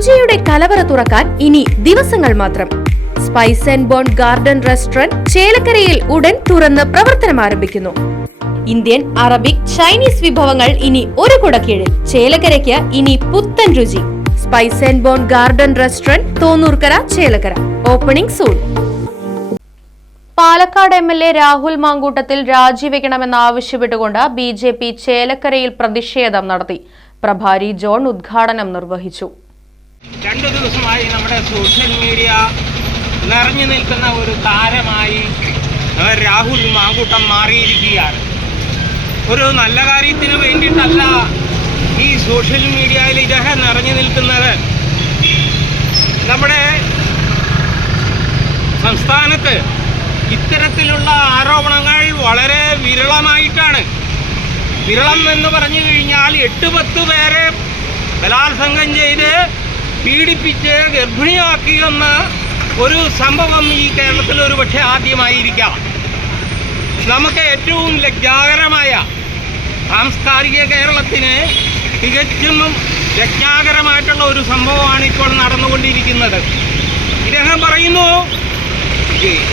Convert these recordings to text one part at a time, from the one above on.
രുചിയുടെ കലവറ തുറക്കാൻ ഇനി ദിവസങ്ങൾ മാത്രം. Spice and bone garden restaurant ചേലക്കരയിൽ ഉടൻ തുറന്ന് പ്രവർത്തനം ആരംഭിക്കുന്നു. ഇന്ത്യൻ അറബിക് ചൈനീസ് വിഭവങ്ങൾ ഇനി ഒരു കുടക്കീഴിൽ. ചേലക്കരയ്ക്ക് ഇനി പുത്തൻ രുചി. Spice and bone garden restaurant Thonnurkara Chelakkara. Opening soon Palakkad MLA Rahul A Rahul Mamkootathil രാജിവെക്കണമെന്നാവശ്യപ്പെട്ടുകൊണ്ട് ബി ജെ പി ചേലക്കരയിൽ പ്രതിഷേധം നടത്തി. പ്രഭാരി ജോൺ ഉദ്ഘാടനം നിർവഹിച്ചു. രണ്ടു ദിവസമായി നമ്മുടെ സോഷ്യൽ മീഡിയ നിറഞ്ഞു നിൽക്കുന്ന ഒരു താരമായി രാഹുൽ മാങ്കൂട്ടം മാറിയിരിക്കുകയാണ്. ഒരു നല്ല കാര്യത്തിന് വേണ്ടിയിട്ടല്ല ഈ സോഷ്യൽ മീഡിയയിൽ ഇദ്ദേഹം നിറഞ്ഞു നിൽക്കുന്നത്. നമ്മുടെ സംസ്ഥാനത്ത് ഇത്തരത്തിലുള്ള ആരോപണങ്ങൾ വളരെ വിരളമായിട്ടാണ്. വിരളം എന്ന് പറഞ്ഞു കഴിഞ്ഞാൽ എട്ട് പത്ത് പേരെ ബലാത്സംഗം ചെയ്ത് പീഡിപ്പിച്ച് ഗർഭിണിയാക്കിയെന്ന ഒരു സംഭവം ഈ കേരളത്തിൽ ഒരു പക്ഷേ ആദ്യമായിരിക്കാം. നമുക്ക് ഏറ്റവും ലജ്ജാകരമായ സാംസ്കാരിക കേരളത്തിന് തികച്ചും ലജ്ജാകരമായിട്ടുള്ള ഒരു സംഭവമാണ് ഇപ്പോൾ നടന്നുകൊണ്ടിരിക്കുന്നത്. ഇദ്ദേഹം പറയുന്നു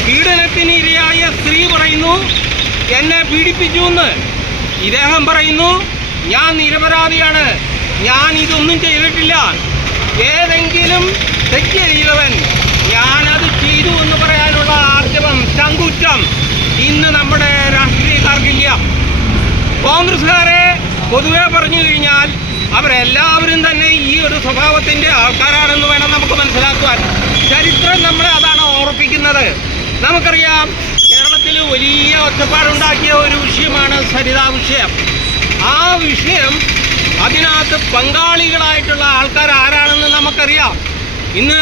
പീഡനത്തിന് ഇരയായ സ്ത്രീ പറയുന്നു എന്നെ പീഡിപ്പിച്ചു എന്ന്. ഇദ്ദേഹം പറയുന്നു ഞാൻ നിരപരാധിയാണ്. ഞാൻ ഇതൊന്നും ചെയ്തിട്ടില്ല. ഏതെങ്കിലും തെറ്റ് ചെയ്തവൻ ഞാനത് ചെയ്തു എന്ന് പറയാനുള്ള ആർജവം ചങ്കുറ്റം ഇന്ന് നമ്മുടെ രാഷ്ട്രീയക്കാർക്കില്ല. കോൺഗ്രസ്സുകാരെ പൊതുവെ പറഞ്ഞു കഴിഞ്ഞാൽ അവരെല്ലാവരും തന്നെ ഈ ഒരു സ്വഭാവത്തിന്റെ ആൾക്കാരാണെന്ന് വേണം നമുക്ക് മനസ്സിലാക്കുവാൻ. ചരിത്രം നമ്മളെ അതാണ് ഓർപ്പിക്കുന്നത്. നമുക്കറിയാം കേരളത്തിൽ വലിയ ഒറ്റപ്പാടുണ്ടാക്കിയ ഒരു വിഷയമാണ് സരിതാ വിഷയം. ആ വിഷയം അതിനകത്ത് പങ്കാളികളായിട്ടുള്ള ആൾക്കാർ ആരാണെന്ന് നമുക്കറിയാം. ഇന്ന്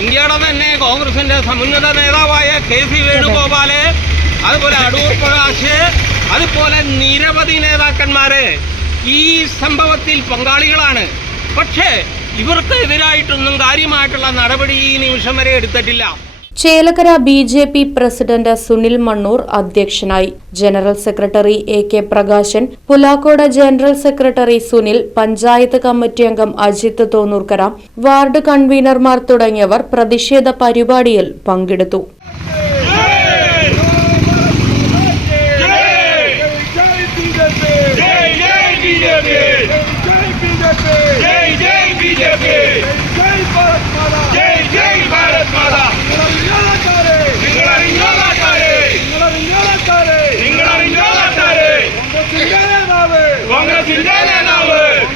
ഇന്ത്യയുടെ തന്നെ കോൺഗ്രസിന്റെ സമുന്നത നേതാവായ കെ സി വേണുഗോപാൽ അതുപോലെ അടൂർ പ്രകാശ് അതുപോലെ നിരവധി നേതാക്കന്മാര് ഈ സംഭവത്തിൽ പങ്കാളികളാണ്. പക്ഷേ ഇവർക്ക് എതിരായിട്ടൊന്നും കാര്യമായിട്ടുള്ള നടപടി ഈ നിമിഷം വരെ എടുത്തിട്ടില്ല. Chelakkara B J P president Sunil Mannur അധ്യക്ഷനായി. General secretary A K Prakashan Pulakkode general secretary Sunil panchayat committee അംഗം അജിത് തോന്നൂർക്കര വാർഡ് കൺവീനർമാർ തുടങ്ങിയവർ പ്രതിഷേധ പരിപാടിയിൽ പങ്കെടുത്തു.